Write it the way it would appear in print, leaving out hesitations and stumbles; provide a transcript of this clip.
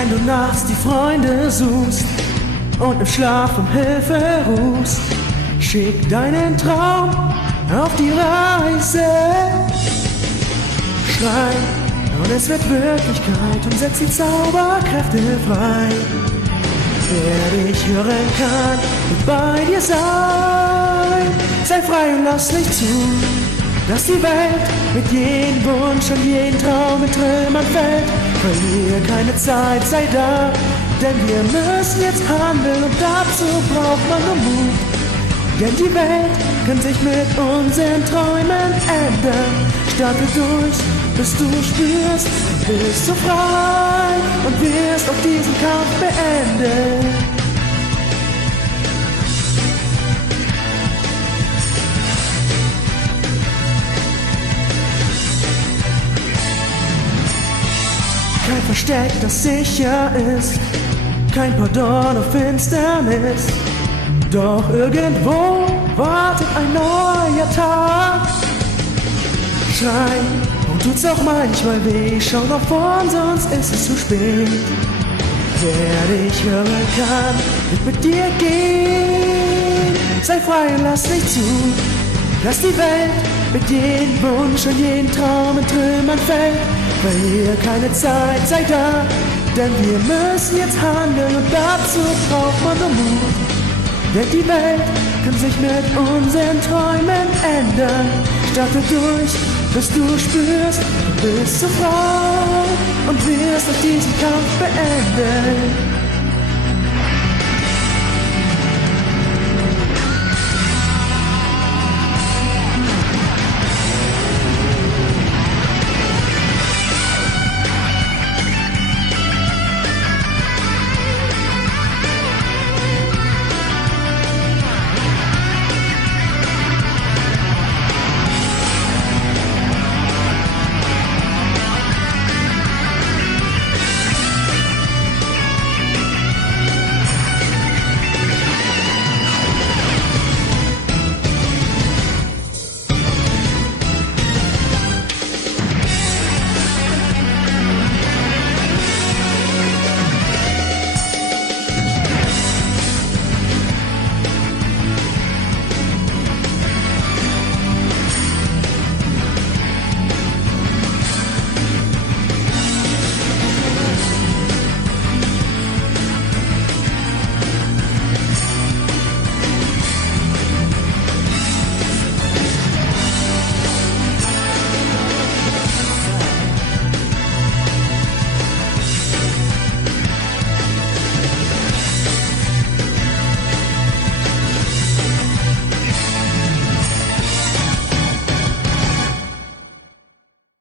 Wenn du nachts die Freunde suchst und im Schlaf um Hilfe rufst, schick deinen Traum auf die Reise. Schrei und es wird Wirklichkeit und setz die Zauberkräfte frei. Wer dich hören kann, wird bei dir sein. Sei frei und lass nicht zu, dass die Welt mit jedem Wunsch und jedem Traum in Trümmern fällt. Verlier keine Zeit, sei da, denn wir müssen jetzt handeln und dazu braucht man nur Mut. Denn die Welt kann sich mit unseren Träumen ändern. Starte durch, bis du spürst, bist du frei und wirst auch diesen Kampf beenden. Kein Versteck, das sicher ist, kein Pardon auf Finsternis. Doch irgendwo wartet ein neuer Tag. Schrei und tut's auch manchmal weh, schau nach vorn, sonst ist es zu spät. Wer dich hören kann, wird mit dir gehen. Sei frei und lass nicht zu, dass die Welt mit jedem Wunsch und jedem Traum in Trümmern fällt. Verlier keine Zeit, sei da, denn wir müssen jetzt handeln und dazu braucht man nur Mut. Denn die Welt kann sich mit unseren Träumen ändern. Starte durch, bis du spürst, du bist so frei und wirst auch diesen Kampf beenden.